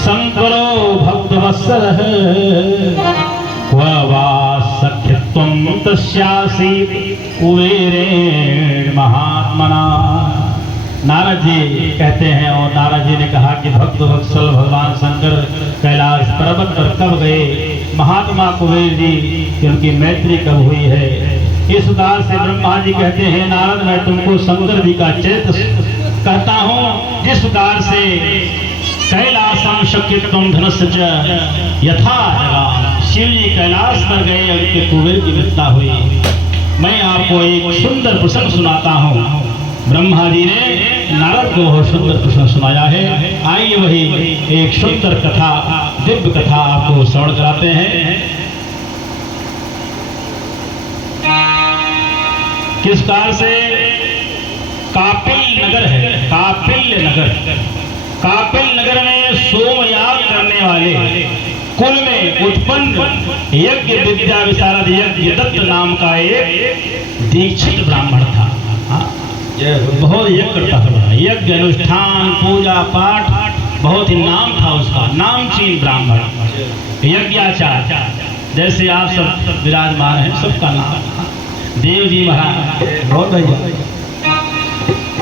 शंकरो भक्तवत्सल क्व वा सख्यत्वं तस्यासि कुबेरेण महात्मना। नारद जी कहते हैं, और नारद जी ने कहा कि भक्त वत्सल भगवान शंकर कैलाश पर्वत पर कब गए, महात्मा कुबेर जी की उनकी मैत्री कब हुई है। इस प्रकार से ब्रह्मा जी कहते हैं, नारद मैं तुमको शंकर जी का चरित्र कहता हूँ, जिस प्रकार से कैलासम शक्यत्वं धनस्य च यथा शिव जी कैलाश पर गए, उनके कुबेर की विद्या हुई। मैं आपको एक सुंदर प्रसंग सुनाता हूँ। ब्रह्मा जी ने नारद को बहुत सुंदर प्रसंग सुनाया है। आइए वही एक सुंदर कथा, दिव्य कथा आपको श्रवण कराते हैं। किस प्रकार से कापिल नगर है, कापिल नगर में सोमयाग करने वाले कुल में उत्पन्न यज्ञ विद्या विशारद यज्ञ दत्त नाम का एक दीक्षित ब्राह्मण था। बहुत यज्ञ करता था, यज्ञ अनुष्ठान पूजा पाठ बहुत ही नाम था उसका, नामचीन ब्राह्मण यज्ञाचार्य। जैसे आप सब विराजमान हैं, सबका नाम देव जी महाराज बहुत भैया।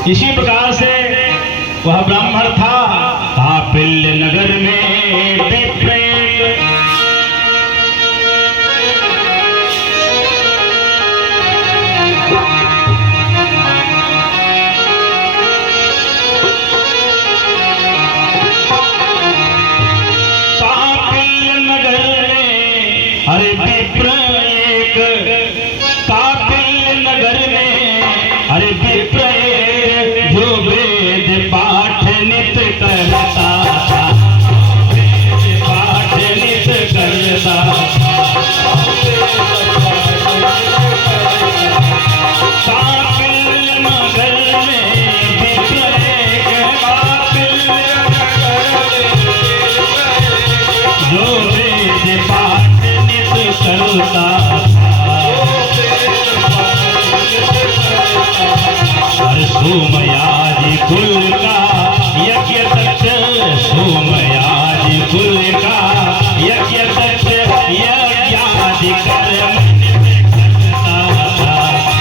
इसी प्रकार से वह ब्राह्मण था। कापिल नगर में अरे विप्र एक कापिल नगर में, अरे विप्र जो वेद पाठ नित करता था, वेद पाठ नित करता। कापिल नगर में विप्र एक कापिल जो वेद पाठ करता। हर सोमयाजी कुल का यज्ञ दत्त, सोमयाजी कुल का यज्ञ दत्त यज्ञादि कर्म करता था।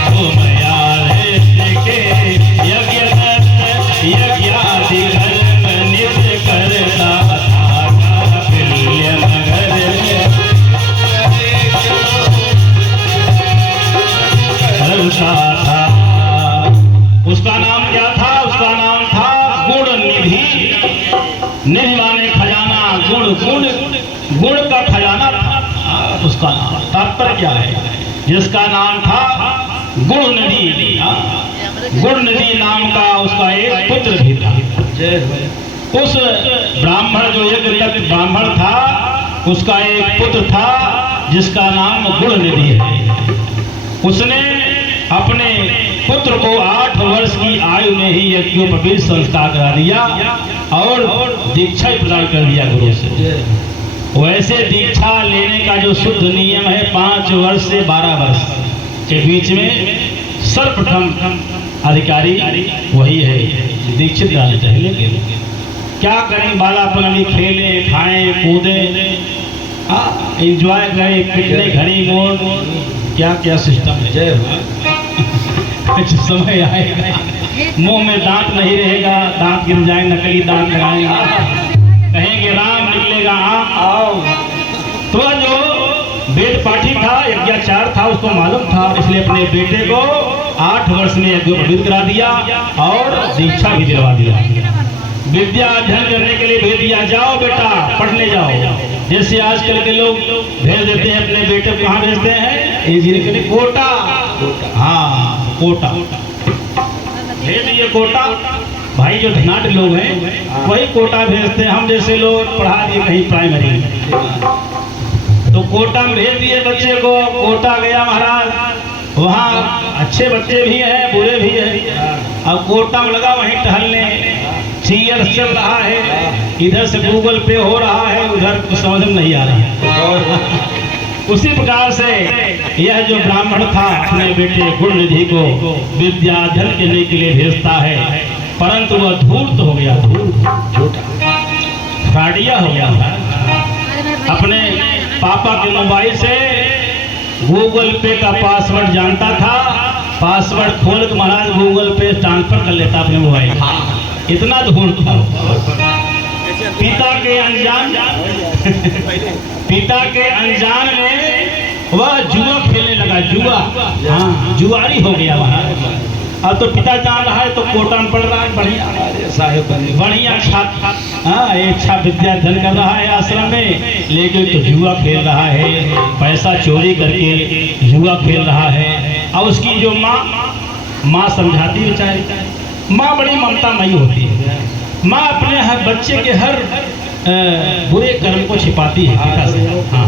सोमयाजी के यज्ञ दत्त यज्ञादि कर्म नित्य करता था। कापिल्य नगर था। उसका नाम क्या था? उसका नाम था गुण निधि। निधि माने खजाना, गुण गुण गुण का खजाना था उसका नाम। तात्पर्य क्या है? जिसका नाम था गुण निधि, गुण निधि नाम का उसका एक पुत्र भी था। उस ब्राह्मण जो यज्ञ ब्राह्मण था, उसका एक पुत्र था जिसका नाम गुण निधि है। उसने अपने पुत्र को 8 वर्ष की आयु में ही यज्ञोपवीत संस्कार करा दिया और दीक्षा प्रदान कर दिया गुरु से। वैसे दीक्षा लेने का जो शुद्ध नियम है 5 वर्ष से 12 वर्ष के बीच में सर्वप्रथम अधिकारी वही है, दीक्षित रहना चाहिए। लेकिन क्या करें, बालापन में खेलें खाएं कूदें, एंजॉय करें, पिटने घड़ी मोड़, क्या क्या सिस्टम है। जय कुछ समय आएगा मुंह में दांत नहीं रहेगा, दांत गिर जाए, नकली दांत लगाएंगे, कहेंगे राम निकलेगा आओ। तो जो वेद पाठी था, यज्ञाचार था, उसको मालूम था, इसलिए अपने बेटे को 8 वर्ष में यज्ञोपवीत करा दिया और दीक्षा भी दिलवा दिया। विद्या अध्ययन करने के लिए भेज दिया, जाओ बेटा पढ़ने जाओ। जैसे आजकल के लोग भेज देते हैं अपने बेटे को, कहाँ भेजते हैं? इंजीनियरिंग कोटा, हाँ कोटा भेज दिए। कोटा भाई जो धनाढ़ लोग हैं वही कोटा भेजते हैं। हम जैसे लोग पढ़ा दिए कहीं प्राइमरी, तो कोटा में भेज दिए बच्चे को। कोटा गया महाराज, वहाँ अच्छे बच्चे भी हैं बुरे भी हैं। अब कोटा में लगा वहीं टहलने, सीएस चल रहा है, इधर से गूगल पे हो रहा है, उधर कुछ समझ में नहीं आ रहा है। उसी प्रकार से यह जो ब्राह्मण था अपने बेटे गुण निधि को विद्या अध्ययन करने के लिए भेजता है, परंतु वह धूर्त हो गया, धूर्त, झूठा। फ्रॉडिया हो गया था। अपने पापा के मोबाइल से गूगल पे का पासवर्ड जानता था, पासवर्ड खोल के महाराज गूगल पे ट्रांसफर कर लेता अपने मोबाइल। इतना धूल था। पिता के अनजान में वह जुआ खेलने लगा। जुआ, हाँ, जुआरी हो गया वहाँ। अब तो पिता जान रहा है तो कोटा में पढ़ रहा है, बढ़िया साहेब, बढ़िया छात्र, हाँ, अच्छा विद्याध्ययन कर रहा है आश्रम में, लेकिन तो जुआ खेल रहा है, पैसा चोरी करके जुआ खेल रहा है। और उसकी जो माँ समझाती बेचारी, माँ बड़ी ममतामयी होती है। माँ अपने हर बच्चे के हर बुरे कर्म को छिपाती है पिता से, हाँ,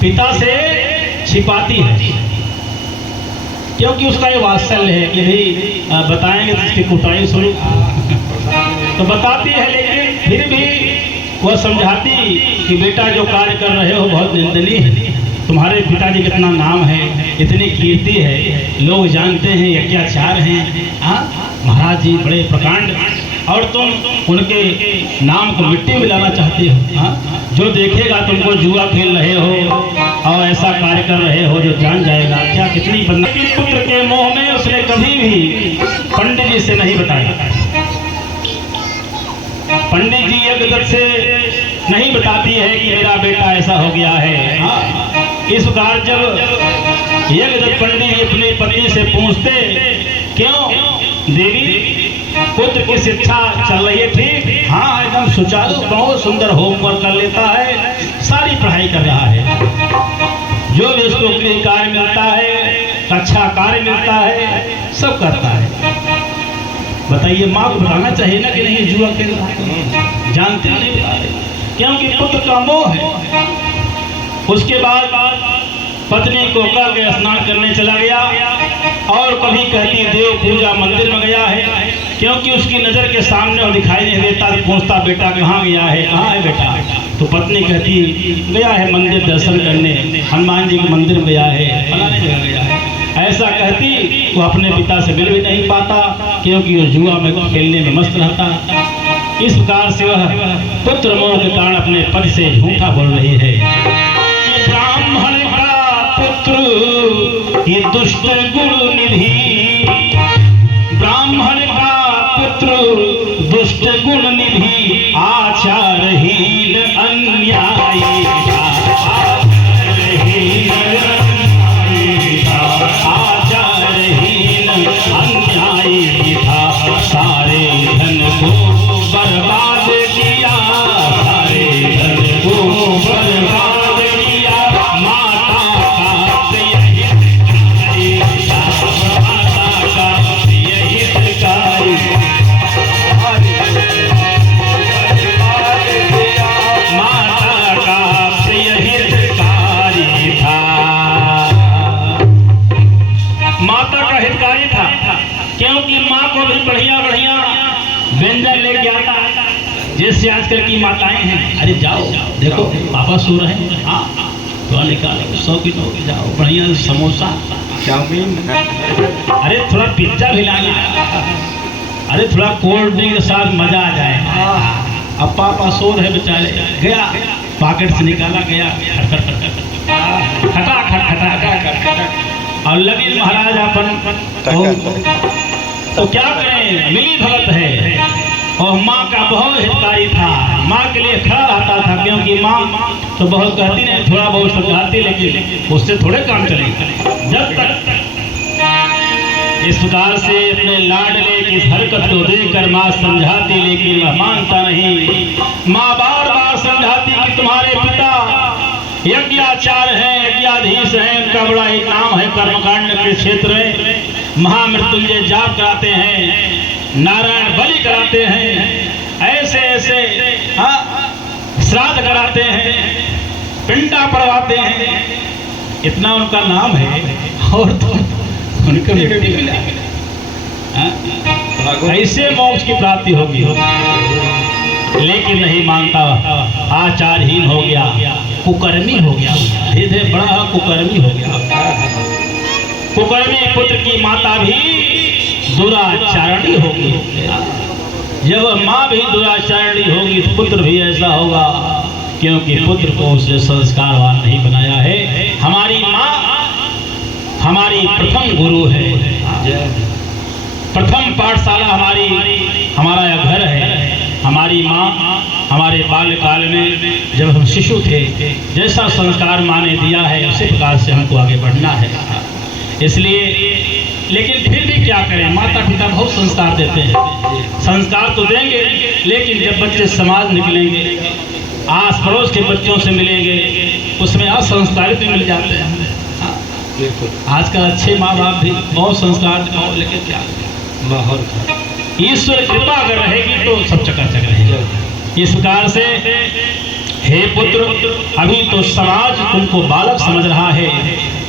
पिता से छिपाती है, क्योंकि उसका ये वात्सल्य है कि भाई बताएंगे तो उसकी कुटाई सुनो तो बताती है। लेकिन फिर भी वह समझाती कि बेटा जो कार्य कर रहे हो बहुत निंदनीय है, तुम्हारे पिताजी कितना नाम है, इतनी कीर्ति है, लोग जानते हैं यज्ञाचार हैं, हाँ, महाराज जी बड़े प्रकांड, और तुम उनके नाम को मिट्टी में लाना चाहते हो। हाँ, जो देखेगा तुमको जुआ खेल रहे हो और ऐसा कार्य कर रहे हो, जो जान जाएगा क्या कितनी बदनामी। पुत्र के मोह में उसने कभी भी पंडित जी से नहीं बताया। पंडित जी यज्ञदत्त से नहीं बताती है कि मेरा बेटा ऐसा हो गया है। हाँ, इस प्रकार जब यज्ञदत्त पंडित जी अपने पति से पूछते, क्यों देवी पुत्र की शिक्षा चल रही है ठीक? हाँ, एकदम सुचारू, बहुत सुंदर होमवर्क कर लेता है, सारी पढ़ाई कर रहा है, जो भी उसको गृह कार्य मिलता है, कक्षा कार्य मिलता है, सब करता है। बताइए, माँ को बताना चाहिए ना कि नहीं जुआ खेल रहा है, जानते नहीं बता रहे, क्योंकि पुत्र का मोह है। उसके बाद पत्नी को कह के स्नान करने चला गया, और कभी कहती देव पूजा मंदिर में गया है, क्योंकि उसकी नजर के सामने वो दिखाई नहीं देता। तो पूछता बेटा कहाँ गया है, कहाँ है बेटा? तो पत्नी कहती गया है मंदिर दर्शन करने, हनुमान जी के मंदिर में गया है, फलाने जगह गया है। ऐसा कहती वो अपने पिता से मिल भी नहीं पाता, क्योंकि वो जुआ में खेलने में मस्त रहता। इस प्रकार से वह पुत्र मोह के कारण अपने पति से झूठा बोल रही है। ब्राह्मण का पुत्र ये दुष्ट गुण निधि, ब्राह्मण का पुत्र दुष्ट गुण निधि, आचारहीन अन्यायी था, आचारहीन अन्यायी था, सारे धन को बर्बाद किया, सारे धन को बर्बाद किया, माता का प्रिय हितकारी, माता का प्रिय हितकारी, माता का प्रिय हितकारी था, माता का हितकारी था, क्योंकि माँ को भी बढ़िया बढ़िया व्यंजन लेके आता। जैसे आजकल की माताएं हैं, अरे जाओ देखो पापा सो रहे हैं, हाँ थोड़ा निकालो 100 किलो जाओ, बढ़िया समोसा चाउमीन, अरे थोड़ा पिज्जा भी लाना, अरे थोड़ा कोल्ड ड्रिंक के साथ मजा आ जाए। अब पापा सो रहे बेचारे, गया पॉकेट से निकाला, गया खटा खटा और लगी महाराज अपन तो क्या करें, मिली भगत है। और माँ का बहुत हितकारी था, माँ के लिए खड़ा रहता था, क्योंकि माँ तो बहुत कहती नहीं, थोड़ा बहुत समझाती, लेकिन उससे थोड़े काम चलेंगे। जब तक इस प्रकार से अपने लाडले की हरकत को देखकर माँ समझाती, लेकिन वह मानता नहीं। माँ बार बार समझाती कि तुम्हारे पिता यज्ञाचार हैं, यज्ञाधीश हैं, उनका बड़ा ही नाम है, कर्मकांड के क्षेत्र में महामृत्युंजय जाप कराते हैं, नारायण बलि कराते हैं, ऐसे ऐसे श्राद्ध कराते हैं, पिंडा पड़वाते हैं, इतना उनका नाम है, और तो उनको मिट्टी मिला, ऐसे मोक्ष की प्राप्ति होगी। लेकिन नहीं मानता, आचारहीन हो गया, कुकर्मी हो गया, धीरे धीरे बड़ा कुकर्मी हो गया। कुकर्मी पुत्र की माता भी दुराचारणी हो गई। जब माँ भी दुराचारणी होगी तो पुत्र भी ऐसा होगा, क्योंकि पुत्र को उसने संस्कारवान नहीं बनाया है। हमारी माँ हमारी प्रथम गुरु है, प्रथम पाठशाला हमारा यह घर है। हमारी माँ हमारे बाल्यकाल में जब हम शिशु थे, जैसा संस्कार माँ ने दिया है उसी प्रकार से हमको आगे बढ़ना है। इसलिए लेकिन फिर भी क्या करें, माता पिता बहुत संस्कार देते हैं, संस्कार तो देंगे, लेकिन जब बच्चे समाज निकलेंगे, आस पड़ोस के बच्चों से मिलेंगे, उसमें असंस्कारित भी मिल जाते हैं। आजकल अच्छे माँ बाप भी बहुत संस्कार, लेकिन क्या माहौल, ईश्वर कृपा अगर रहेगी तो सब चकाचक रहेगा। इस प्रकार से हे पुत्र, अभी तो समाज तुमको बालक समझ रहा है,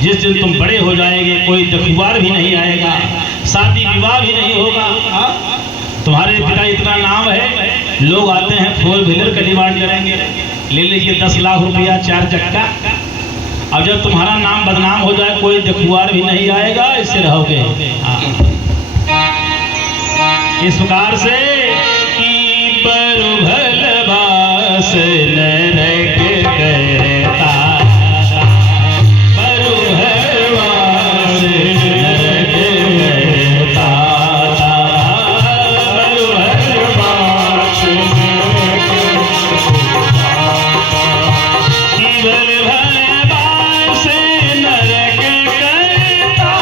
जिस दिन तुम बड़े हो जाएंगे कोई दखुआर भी नहीं आएगा, शादी विवाह भी नहीं होगा। तुम्हारे पिता इतना नाम है, लोग आते हैं 4 व्हीलर का डिमांड करेंगे, ले लीजिए 10 लाख रुपया 4 चक्का। अब जब तुम्हारा नाम बदनाम हो जाए कोई दखुआर भी नहीं आएगा, इससे रहोगे। इस प्रकार से की पर भलवास नरक करता, पर भलवास नरक करता, पर भलवास नरक करता, केवल भलवास नरक करता,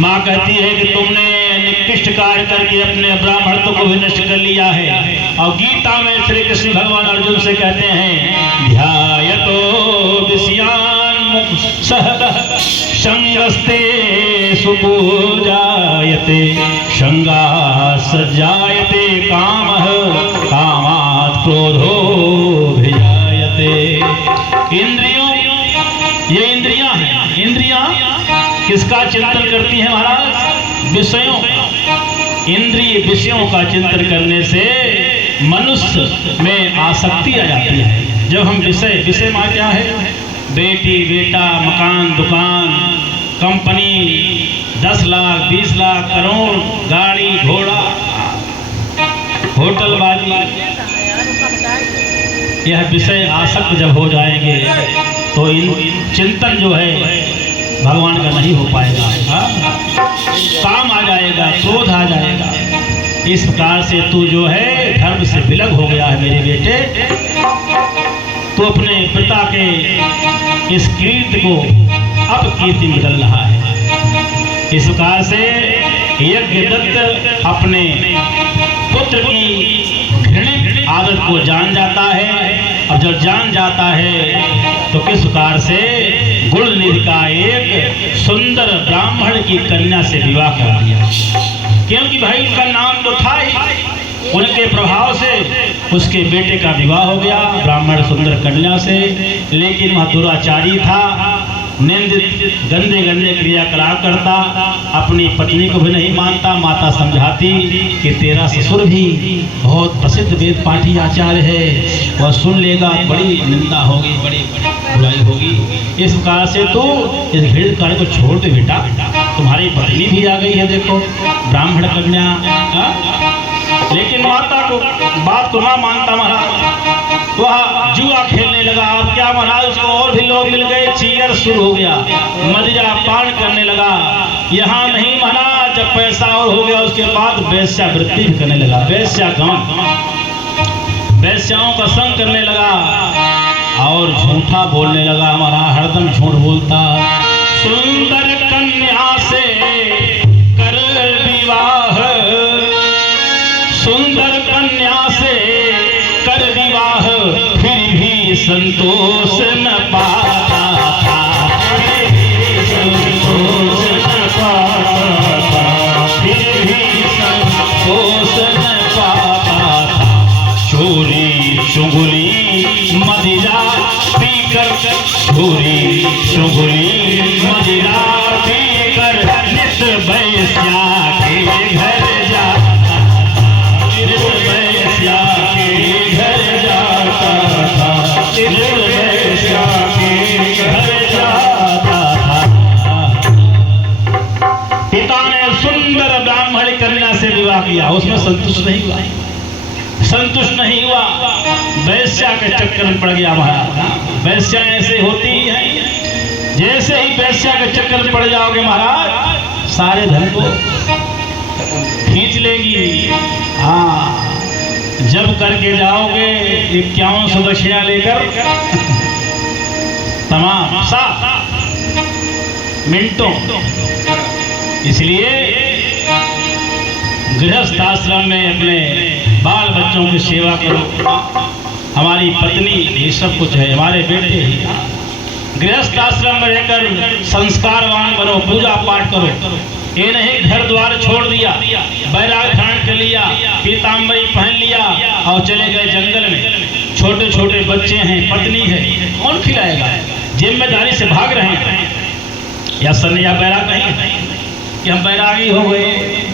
माँ कहती है कि तुमने निकृष्ट कार्य करके अपने ब्राह्मणत्व को भी नष्ट कर लिया है। और गीता में श्री कृष्ण भगवान अर्जुन से कहते हैं, ध्यायतो विषयान् संगस्ते सुपूजायते, संगासज्जायते कामः, कामात् क्रोधो भिजायते। इंद्रियों, ये इंद्रियां हैं, इंद्रियां किसका चिंतन करती है महाराज? विषयों का। इंद्रिय विषयों का चिंतन करने से मनुष्य में आसक्ति आ जाती है। जब हम विषय माँ क्या है? बेटी बेटा, मकान दुकान, कंपनी, 10 लाख 20 लाख करोड़, गाड़ी घोड़ा, होटलबाजी, यह विषय आसक्त जब हो जाएंगे तो इन चिंतन जो है भगवान का नहीं हो पाएगा। काम आ जाएगा, क्रोध आ जाएगा। इस प्रकार से तू जो है धर्म से विलग हो गया है मेरे बेटे। तो अपने पिता के इस कीर्ति को अपकीर्ति में बदल रहा है। इस प्रकार से यज्ञदत्त अपने पुत्र की घृणित आदत को जान जाता है। और जब जान जाता है तो किस प्रकार से गुणनिधि का एक सुंदर ब्राह्मण की कन्या से विवाह कर दिया, क्योंकि भाई उनका नाम तो था ही। उनके प्रभाव से उसके बेटे का विवाह हो गया ब्राह्मण सुंदर कन्या से। लेकिन वह दुराचारी था, निंदित गंदे गंदे क्रियाकलाप करता, अपनी पत्नी को भी नहीं मानता। माता समझाती कि तेरा ससुर भी बहुत प्रसिद्ध वेद पाठी आचार्य है, वह सुन लेगा, बड़ी निंदा होगी, बड़ी बुराई होगी। इस प्रकार से तो इस भेद कार्य को छोड़ दे बेटा, तुम्हारी पत्नी भी आ गई है, देखो ब्राह्मण कन्या। लेकिन माता को बात को ना मानता महाराज, वह जुआ खेलने लगा। अब क्या महाराज, उसको और भी लोग मिल गए, चीयर शुरू हो गया, मदिरा पान करने लगा। यहाँ नहीं महाराज, जब पैसा और हो गया उसके बाद वेश्यावृत्ति भी करने लगा, वेश्यागमन, वेश्याओं का संग करने लगा और झूठा बोलने लगा। हमारा हरदम झूठ बोलता। सुंदर कन्या से कर विवाह, सुंदर कन्या से कर विवाह, फिर भी संतोष न पाता था, फिर भी संतोष न पाता था, फिर भी संतोष न पाता सुघुरी सुघुरी मदिरा पीकर नित वैश्या के घर जाता, नित वैश्या के घर जाता था, नित वैश्या के घर जाता था। पिता ने सुंदर ब्राह्मण कन्या से विवाह किया, उसमें संतुष्ट नहीं हुआ, संतुष्ट नहीं हुआ, वैश्या के चक्कर में पड़ गया महाराज। वैश्या ऐसे होती ही है, जैसे ही वैश्या के चक्कर में पड़ जाओगे महाराज सारे धन को खींच लेगी। हाँ, जब करके जाओगे 51 दक्षिणा लेकर तमाम साफ मिनटों। इसलिए गृहस्थ आश्रम में अपने बाल बच्चों की सेवा करो, हमारी पत्नी ये सब कुछ है, हमारे बेटे गृहस्थ आश्रम में रहकर संस्कारवान बनो, पूजा पाठ करो। ये नहीं घर द्वार छोड़ दिया, बैराग धारण कर लिया, पीताम्बरी पहन लिया और चले गए जंगल में। छोटे छोटे बच्चे हैं, पत्नी है, कौन खिलाएगा? जिम्मेदारी से भाग रहे हैं। या सन्या बैराग नहीं कि हम बैरागी हो गए,